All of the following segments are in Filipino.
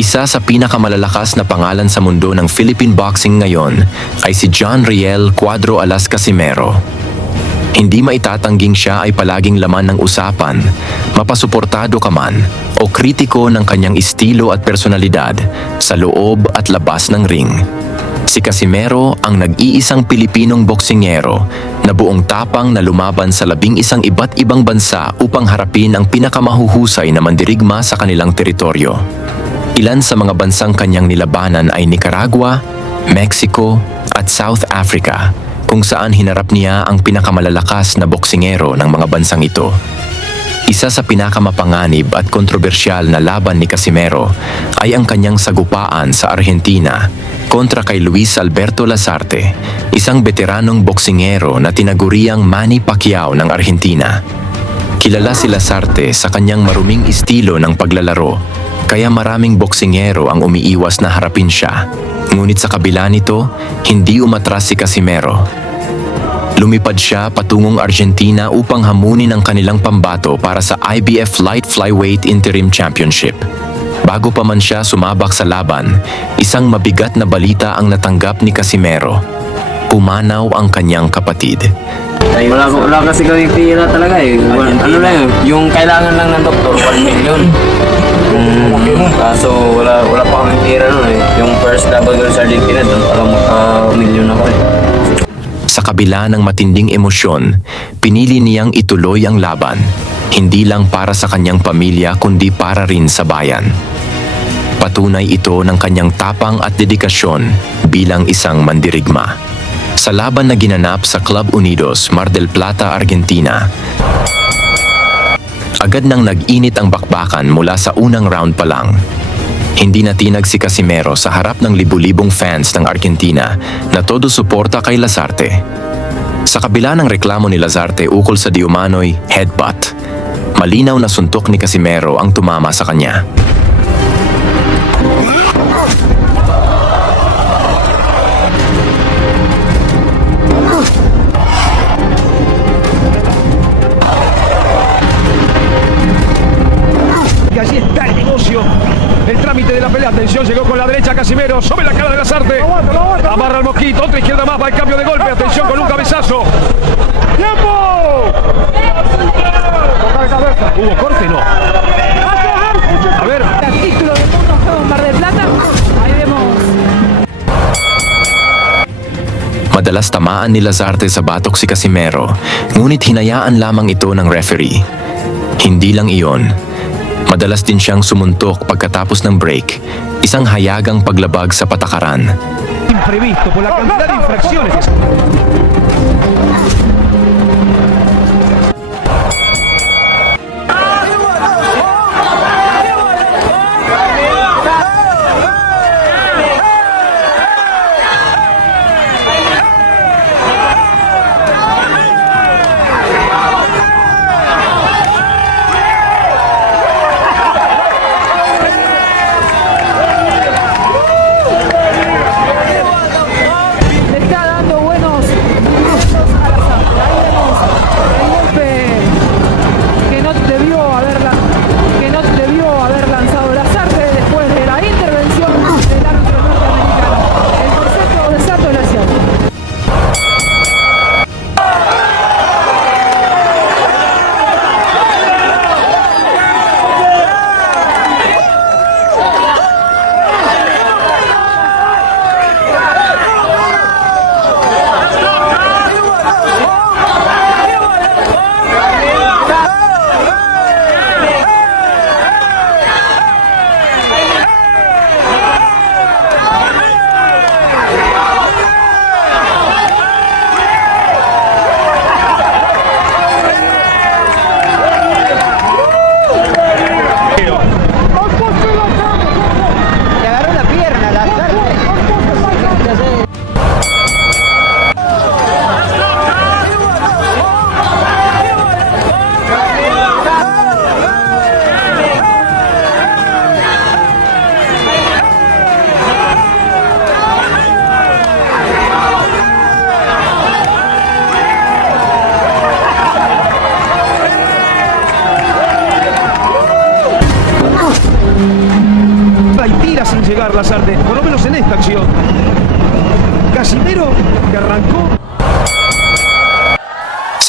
Isa sa pinakamalalakas na pangalan sa mundo ng Philippine boxing ngayon ay si John Riel Cuadro Alas Casimero. Hindi maitatangging siya ay palaging laman ng usapan, mapasuportado ka man o kritiko ng kanyang estilo at personalidad sa loob at labas ng ring. Si Casimero ang nag-iisang Pilipinong boksingero na buong tapang na lumaban sa 11 iba't ibang bansa upang harapin ang pinakamahuhusay na mandirigma sa kanilang teritoryo. Ilan sa mga bansang kanyang nilabanan ay Nicaragua, Mexico at South Africa, kung saan hinarap niya ang pinakamalalakas na boksingero ng mga bansang ito. Isa sa pinakamapanganib at kontrobersyal na laban ni Casimero ay ang kanyang sagupaan sa Argentina kontra kay Luis Alberto Lasarte, isang veteranong boksingero na tinaguriang Manny Pacquiao ng Argentina. Kilala si Lasarte sa kanyang maruming estilo ng paglalaro, kaya maraming boksingero ang umiiwas na harapin siya. Ngunit sa kabila nito, hindi umatras si Casimero. Lumipad siya patungong Argentina upang hamunin ang kanilang pambato para sa IBF Light Flyweight Interim Championship. Bago pa man siya sumabak sa laban, isang mabigat na balita ang natanggap ni Casimero. Pumanaw ang kanyang kapatid. Ay, wala kasi kami pira talaga eh. Ano lang yun, yung kailangan lang ng doktor, 1 million. Kaso wala pa kami pira nun eh. Yung first laban doon sa Argentina, doon parang maka-million ako eh. Sa kabila ng matinding emosyon, pinili niyang ituloy ang laban, hindi lang para sa kanyang pamilya kundi para rin sa bayan. Patunay ito ng kanyang tapang at dedikasyon bilang isang mandirigma. Sa laban na ginanap sa Club Unidos, Mar del Plata, Argentina, agad nang nag-init ang bakbakan mula sa unang round pa lang. Hindi natinag si Casimero sa harap ng libu-libong fans ng Argentina na todo suporta kay Lasarte. Sa kabila ng reklamo ni Lasarte ukol sa diumanoy headbutt, malinaw na suntok ni Casimero ang tumama sa kanya. Allí está el negocio, el trámite de la pelea. Atención, llegó con la derecha Casimero sobre la cara de Lasarte. Amarra el mosquito, otra izquierda más, va el cambio de golpe. Atención con un cabezazo. ¡Tiempo! ¿Hubo corte? No. A ver. El título del mundo juego en Mar del Plata. Ahí vemos. Madalas tamaan ni Lasarte sa batok si Casimero, ngunit hinayaan lamang ito ng referee. Hindi lang iyon. Madalas din siyang sumuntok pagkatapos ng break, isang hayagang paglabag sa patakaran. Imprevisto por la cantidad de infracciones.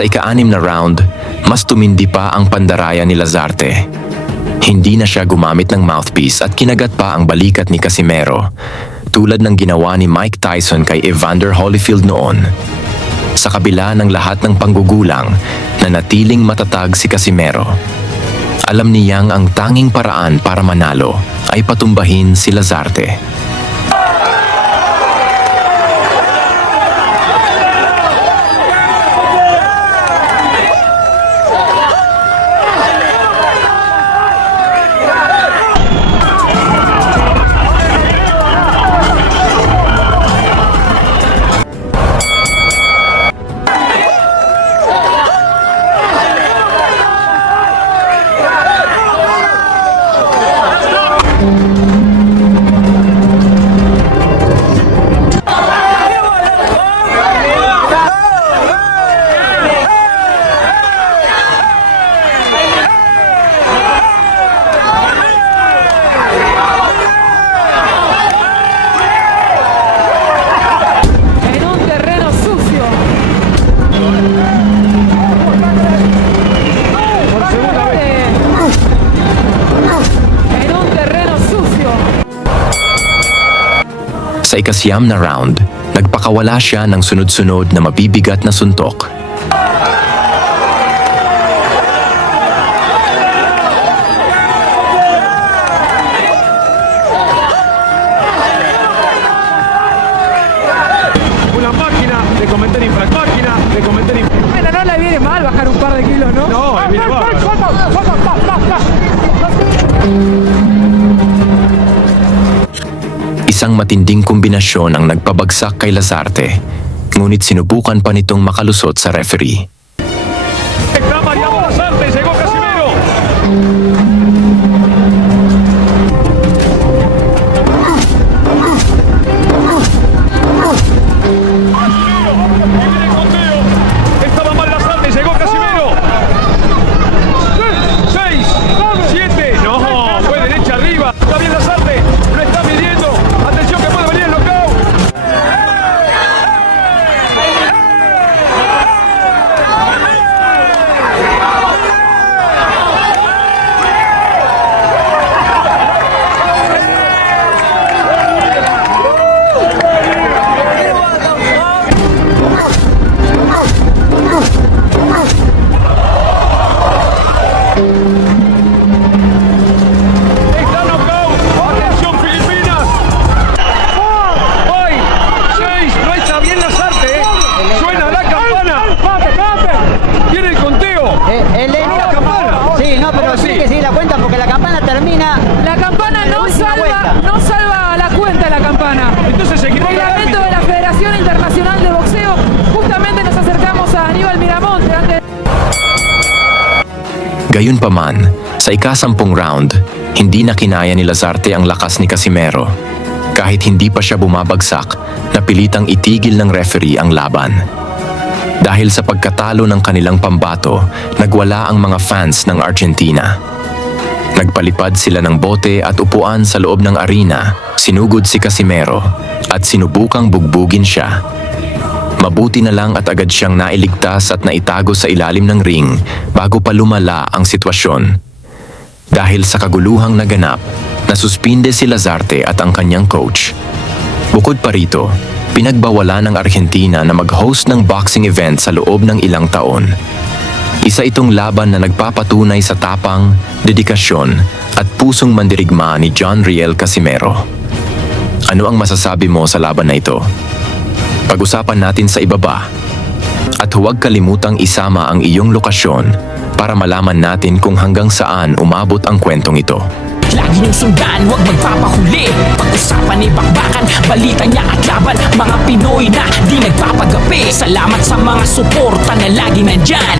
Sa ika-6 na round, mas tumindi pa ang pandaraya ni Lazarte. Hindi na siya gumamit ng mouthpiece at kinagat pa ang balikat ni Casimero, tulad ng ginawa ni Mike Tyson kay Evander Holyfield noon. Sa kabila ng lahat ng panggugulang, nanatiling matatag si Casimero. Alam niyang ang tanging paraan para manalo ay patumbahin si Lazarte. En un terreno sucio. Por segunda vez. En un terreno sucio. Sa ika-9 na round, nagpakawala siya ng sunod-sunod na mabibigat na suntok. Una máquina de cometer máquina de cometer Bueno, no le viene mal bajar un par de kilos, ¿no? No, viene bárbaro. Isang matinding kombinasyon ang nagpabagsak kay Lazarte, ngunit sinubukan pa nitong makalusot sa referee. Está Mariano Lazarte, llegó Casimero. Viene el conteo. Estaba mal Lazarte, llegó Casimero. 6, 7, no, fue derecha arriba. Está bien Lazarte, lo está midiendo. Atención que puede venir el knockout. Está knockout. Atención Filipinas. Hoy, 6, no está bien Lazarte, ¿eh? Suena la campana. Viene el conteo. La campana. Sí, no, pero Ahora sí que sí la cuenta porque la campana termina. La campana no última vuelta. salva, no salva la cuenta la campana. Entonces se equivoca el Reglamento árbitro. de la Federación Internacional de Boxeo. Justamente nos acercamos a Aníbal Miramonte antes. Gayunpaman, sa ika-10 round, hindi na kinaya ni Lazarte ang lakas ni Casimero. Kahit hindi pa siya bumabagsak, napilitang itigil ng referee ang laban. Dahil sa pagkatalo ng kanilang pambato, nagwala ang mga fans ng Argentina. Nagpalipad sila ng bote at upuan sa loob ng arena, sinugod si Casimero at sinubukang bugbugin siya. Mabuti na lang at agad siyang nailigtas at naitago sa ilalim ng ring bago pa lumala ang sitwasyon. Dahil sa kaguluhang naganap, nasuspinde si Lazarte at ang kanyang coach. Bukod pa rito, pinagbawalan ng Argentina na mag-host ng boxing event sa loob ng ilang taon. Isa itong laban na nagpapatunay sa tapang, dedikasyon at pusong mandirigma ni John Riel Casimero. Ano ang masasabi mo sa laban na ito? Pag-usapan natin sa ibaba. At huwag kalimutang isama ang iyong lokasyon para malaman natin kung hanggang saan umabot ang kwentong ito. Lagi niyong sundan, huwag magpapahuli. Pag-usapan, ibakbakan, balita niya at laban. Mga Pinoy na di nagpapagapi. Salamat sa mga suporta na lagi nandyan.